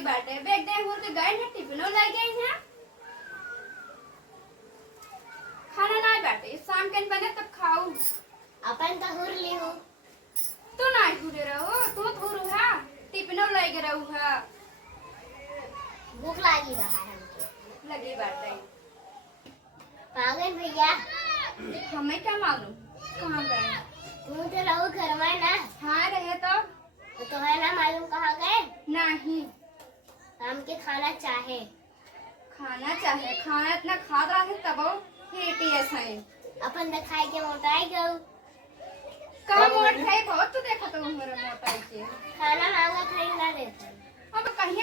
लगी बाटे बेग दे हुर के गए ना टिफिनो ले गई हैं खाना नहीं बाटे शाम के बने तब खाऊ अपन तो हुर ली हूँ। तू नहीं हुरे रहो तू हुरू है टिफिनो ले के रहू है भूख लगी रहा है हमको। लगी बाटे पागल भैया हमें क्या मालूम कहाँ गए तू तो रहो घर में ना। हाँ रहे तो तुम्हें ना मालूम कहाँ गए। नहीं हम के खाना चाहे खाना इतना खा रहा है तब टीएस है अपन तो खाए के मोटाई गऊ। कहाँ मोट खाई बहुत तो देखा तो हमारा मोटाई के खाना मांगा खाई ना देते। अब कहीं